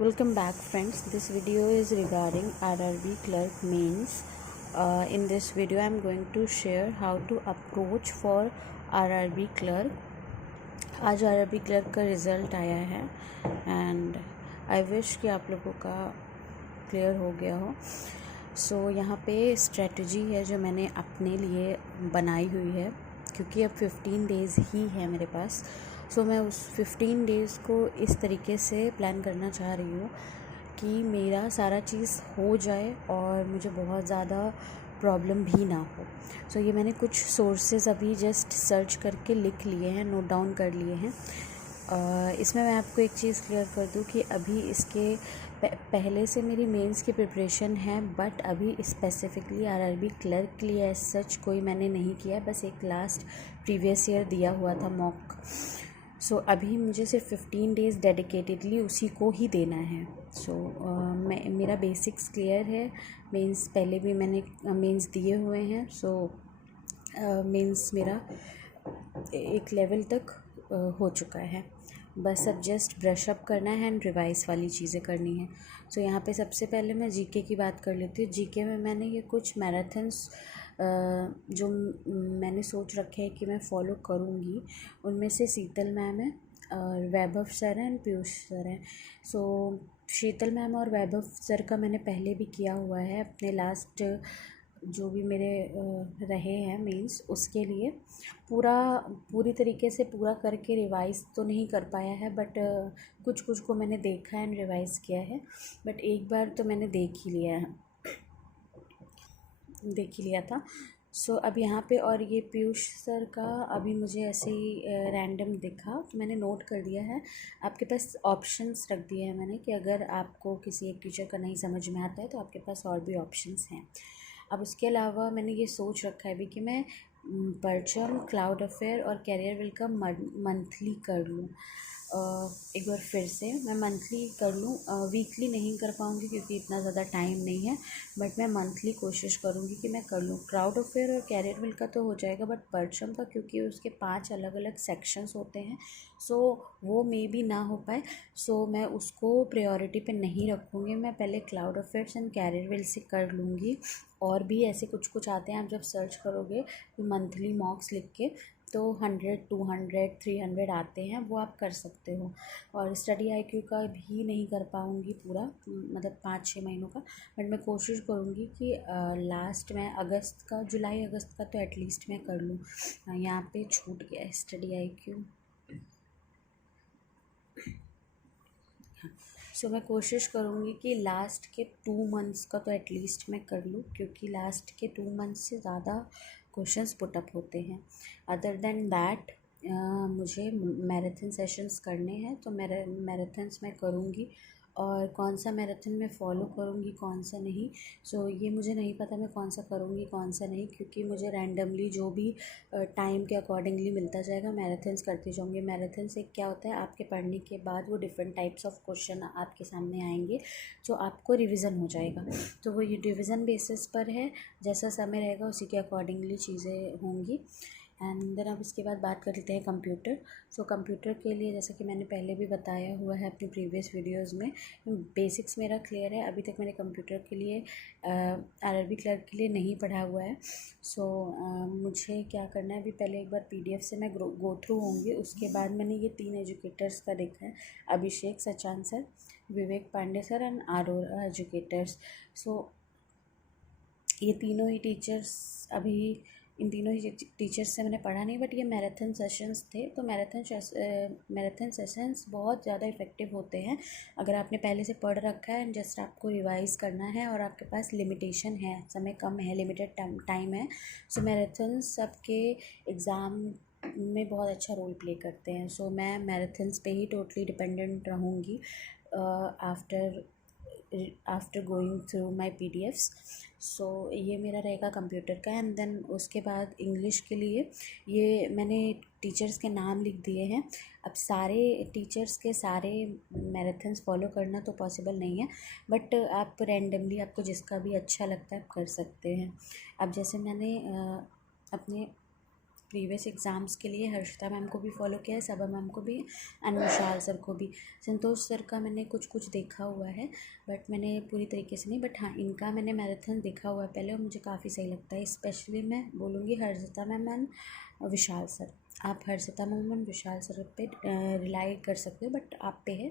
Welcome back, friends. This video is regarding RRB clerk mains. In this video I am going to share how to approach for RRB clerk. आज RRB clerk का result आया है and I wish कि आप लोगों का clear हो गया हो. सो यहाँ पे स्ट्रेटजी है जो मैंने अपने लिए बनाई हुई है, क्योंकि अब 15 डेज़ ही है मेरे पास. सो मैं उस 15 डेज़ को इस तरीके से प्लान करना चाह रही हूँ कि मेरा सारा चीज़ हो जाए और मुझे बहुत ज़्यादा प्रॉब्लम भी ना हो. सो ये मैंने कुछ सोर्सेज अभी जस्ट सर्च करके लिख लिए हैं, नोट डाउन कर लिए हैं. इसमें मैं आपको एक चीज़ क्लियर कर दूं कि अभी इसके पहले से मेरी मेंस की प्रिपरेशन है, बट अभी स्पेसिफिकली आरआरबी क्लर्क के लिए एज सच कोई मैंने नहीं किया. बस एक लास्ट प्रीवियस ईयर दिया हुआ था मॉक. सो अभी मुझे सिर्फ 15 डेज़ डेडिकेटेडली उसी को ही देना है. सो मेरा बेसिक्स क्लियर है. मेंस पहले भी मैंने मेंस दिए हुए हैं. सो मेंस मेरा एक लेवल तक हो चुका है. बस अब जस्ट ब्रश अप करना है एंड रिवाइज वाली चीज़ें करनी है. सो यहाँ पे सबसे पहले मैं जीके की बात कर लेती हूँ. जीके में मैंने ये कुछ मैराथन्स जो मैंने सोच रखे हैं कि मैं फ़ॉलो करूँगी, उनमें से शीतल मैम है और वैभव सर हैं एंड पीयूष सर हैं. सो शीतल मैम और वैभव सर का मैंने पहले भी किया हुआ है अपने लास्ट जो भी मेरे रहे हैं मीन्स उसके लिए. पूरी तरीके से पूरा करके रिवाइज़ तो नहीं कर पाया है, बट कुछ कुछ को मैंने देखा एंड रिवाइज़ किया है. बट एक बार तो मैंने देख ही लिया था. सो अब यहाँ पे और ये पीयूष सर का अभी मुझे ऐसे ही रैंडम दिखा तो मैंने नोट कर दिया है. आपके पास ऑप्शंस रख दिए हैं मैंने कि अगर आपको किसी एक टीचर का नहीं समझ में आता है तो आपके पास और भी ऑप्शंस हैं. अब उसके अलावा मैंने ये सोच रखा है भी कि मैं परचम, क्लाउड अफेयर और कैरियर विल का मंथली कर लूँ. एक बार फिर से मैं मंथली कर लूँ. वीकली नहीं कर पाऊँगी क्योंकि इतना ज़्यादा टाइम नहीं है, बट मैं मंथली कोशिश करूँगी कि मैं कर लूँ. क्राउड अफेयर और कैरियर विल का तो हो जाएगा, बट परचम का क्योंकि उसके 5 अलग अलग सेक्शंस होते हैं, सो वो मे भी ना हो पाए. सो मैं उसको प्रायोरिटी पे नहीं रखूँगी. मैं पहले cloud affairs and career will से कर लूँगी. और भी ऐसे कुछ आते हैं, आप जब सर्च करोगे मंथली मॉक्स लिख के तो 100, 200, 300 आते हैं, वो आप कर सकते हो. और स्टडी आईक्यू का भी नहीं कर पाऊँगी पूरा, मतलब 5-6 महीनों का, बट मैं कोशिश करूँगी कि लास्ट में जुलाई अगस्त का तो एटलीस्ट मैं कर लूँ. यहाँ पे छूट गया है स्टडी आईक्यू. सो मैं कोशिश करूँगी कि लास्ट के 2 मंथ्स का तो एटलीस्ट मैं कर लूँ, क्योंकि लास्ट के 2 मंथ्स से ज़्यादा क्वेश्चंस पुटअप होते हैं. अदर देन दैट मुझे मैराथन सेशंस करने हैं, तो मैराथन्स मैं करूँगी. और कौन सा मैराथन मैं फ़ॉलो करूँगी कौन सा नहीं, सो ये मुझे नहीं पता मैं कौन सा करूँगी कौन सा नहीं, क्योंकि मुझे रैंडमली जो भी टाइम के अकॉर्डिंगली मिलता जाएगा मैराथन्स करती जाऊँगी. मैराथन से क्या होता है, आपके पढ़ने के बाद वो डिफरेंट टाइप्स ऑफ क्वेश्चन आपके सामने आएंगे, जो आपको रिविज़न हो जाएगा. तो वो ये रिविज़न बेसिस पर है, जैसा समय रहेगा उसी के अकॉर्डिंगली चीज़ें होंगी. एंड देन अब इसके बाद बात कर लेते हैं कंप्यूटर. सो कंप्यूटर के लिए जैसा कि मैंने पहले भी बताया हुआ है अपनी प्रीवियस वीडियोस में, बेसिक्स मेरा क्लियर है. अभी तक मैंने कंप्यूटर के लिए आरआरबी क्लर्क के लिए नहीं पढ़ा हुआ है. सो मुझे क्या करना है, अभी पहले एक बार पीडीएफ से मैं गो थ्रू होंगी. उसके बाद मैंने ये 3 एजुकेटर्स का देखा है, Abhishek Sachan sir, Vivek Pandey sir and Arora educators. So ये तीनों ही टीचर्स, अभी इन तीनों ही टीचर्स से मैंने पढ़ा नहीं, बट ये मैराथन सेशंस थे. तो मैराथन सेशंस बहुत ज़्यादा इफ़ेक्टिव होते हैं अगर आपने पहले से पढ़ रखा है एंड जस्ट आपको रिवाइज़ करना है और आपके पास लिमिटेशन है, समय कम है, लिमिटेड टाइम है. सो मैराथन्स सबके एग्ज़ाम में बहुत अच्छा रोल प्ले करते हैं. सो मैं मैराथन्स पे ही टोटली डिपेंडेंट रहूँगी after going through my PDFs. सो ये मेरा रहेगा कंप्यूटर का. एंड देन उसके बाद इंग्लिश के लिए ये मैंने टीचर्स के नाम लिख दिए हैं. अब सारे टीचर्स के सारे मैराथन्स फॉलो करना तो पॉसिबल नहीं है, बट आप रैंडमली आपको जिसका भी अच्छा लगता है आप कर सकते हैं. अब जैसे मैंने अपने प्रीवियस एग्ज़ाम्स के लिए हर्षिता मैम को भी फॉलो किया है, सबा मैम को भी एंड विशाल सर को भी। संतोष सर का मैंने कुछ देखा हुआ है बट मैंने पूरी तरीके से नहीं, बट हाँ इनका मैंने मैराथन देखा हुआ है पहले और मुझे काफ़ी सही लगता है। स्पेशली मैं बोलूँगी Harshita ma'am and Vishal sir. आप Harshita ma'am and Vishal sir पे रिलाई कर सकते हो, बट आप पे है।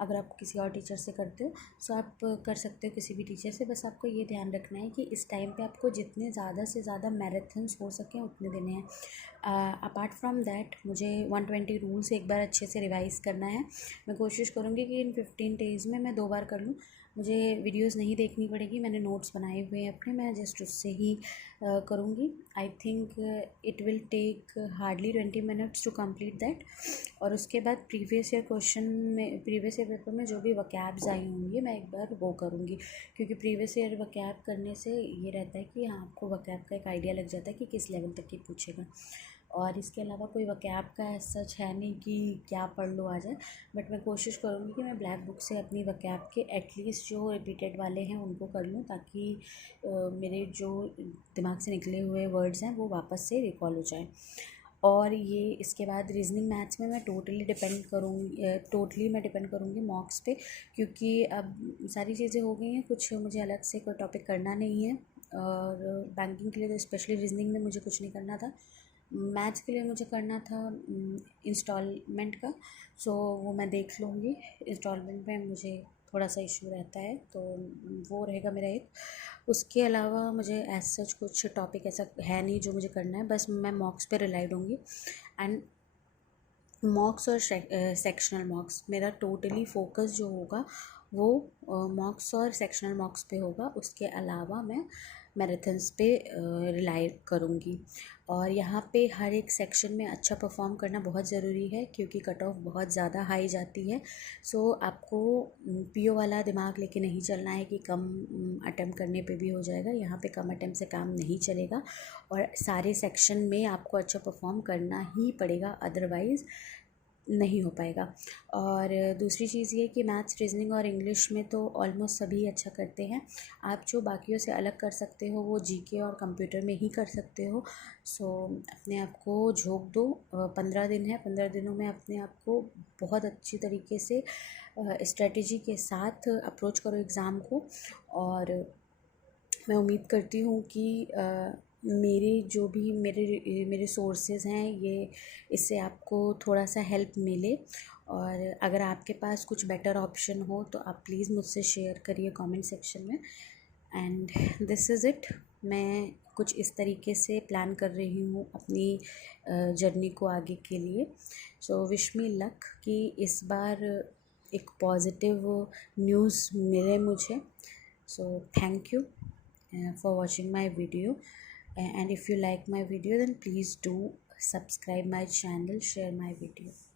अगर आप किसी और टीचर से करते हो सो आप कर सकते हो किसी भी टीचर से। बस आपको ये ध्यान रखना है कि इस टाइम पे आपको जितने ज़्यादा से ज़्यादा मैराथन्स हो सकें उतने देने हैं। अपार्ट फ्रॉम दैट मुझे 120 रूल्स एक बार अच्छे से रिवाइज़ करना है। मैं कोशिश करूँगी कि इन 15 डेज़ में मैं 2 बार कर लूँ। मुझे वीडियोस नहीं देखनी पड़ेगी, मैंने नोट्स बनाए हुए हैं अपने, मैं जस्ट उससे ही करूँगी। I think it will take hardly 20 minutes to complete that. और उसके बाद प्रीवियस ईयर क्वेश्चन में, प्रीवियस ईयर पेपर में जो भी वकैब्स आई होंगी मैं एक बार वो करूँगी, क्योंकि प्रीवियस ईयर वकैब करने से ये रहता है कि हाँ आपको वकैब का एक आइडिया लग जाता है कि किस लेवल तक की पूछेगा। और इसके अलावा कोई वकैब का सच है नहीं कि क्या पढ़ लो आ जाए, बट मैं कोशिश करूँगी कि मैं ब्लैक बुक से अपनी वकैब के एटलीस्ट जो रिपीटेड वाले हैं उनको कर लूँ, ताकि मेरे जो दिमाग से निकले हुए वर्ड्स हैं वो वापस से रिकॉल हो जाए। और ये इसके बाद रीजनिंग मैथ्स में मैं टोटली डिपेंड करूँगी मॉक्स पे, क्योंकि अब सारी चीज़ें हो गई हैं, कुछ मुझे अलग से कोई टॉपिक करना नहीं है। और बैंकिंग के लिए तो स्पेशली रीजनिंग में मुझे कुछ नहीं करना था। मैथ्स के लिए मुझे करना था इंस्टॉलमेंट का, सो वो मैं देख लूँगी। इंस्टॉलमेंट में मुझे थोड़ा सा इशू रहता है तो वो रहेगा मेरा एक। उसके अलावा मुझे एज सच कुछ टॉपिक ऐसा है नहीं जो मुझे करना है, बस मैं मॉक्स पे रिलाई दूँगी। एंड मॉक्स और सेक्शनल मॉक्स मेरा टोटली फोकस जो होगा वो मॉक्स और सेक्शनल मॉक्स पे होगा। उसके अलावा मैं मैराथन्स पे रिलाई करूँगी। और यहाँ पे हर एक सेक्शन में अच्छा परफॉर्म करना बहुत ज़रूरी है, क्योंकि कट ऑफ बहुत ज़्यादा हाई जाती है। सो आपको पीओ वाला दिमाग लेके नहीं चलना है कि कम अटेम्प्ट करने पे भी हो जाएगा। यहाँ पे कम अटेम्प्ट से काम नहीं चलेगा और सारे सेक्शन में आपको अच्छा परफॉर्म करना ही पड़ेगा, अदरवाइज़ नहीं हो पाएगा। और दूसरी चीज़ ये कि मैथ्स, रीजनिंग और इंग्लिश में तो ऑलमोस्ट सभी अच्छा करते हैं। आप जो बाकियों से अलग कर सकते हो वो जीके और कंप्यूटर में ही कर सकते हो। सो अपने आप को झोंक दो। 15 दिन है, 15 दिनों में अपने आप को बहुत अच्छी तरीके से स्ट्रेटजी के साथ अप्रोच करो एग्ज़ाम को। और मैं उम्मीद करती हूँ कि मेरे जो भी मेरे सोर्सेज़ हैं ये इससे आपको थोड़ा सा हेल्प मिले। और अगर आपके पास कुछ बेटर ऑप्शन हो तो आप प्लीज़ मुझसे शेयर करिए कमेंट सेक्शन में। And this is it. मैं कुछ इस तरीके से प्लान कर रही हूँ अपनी जर्नी को आगे के लिए। सो विश मी लक कि इस बार एक पॉजिटिव न्यूज़ मिले मुझे। So thank you for watching my video, and if you like my video then please do subscribe my channel, share my video.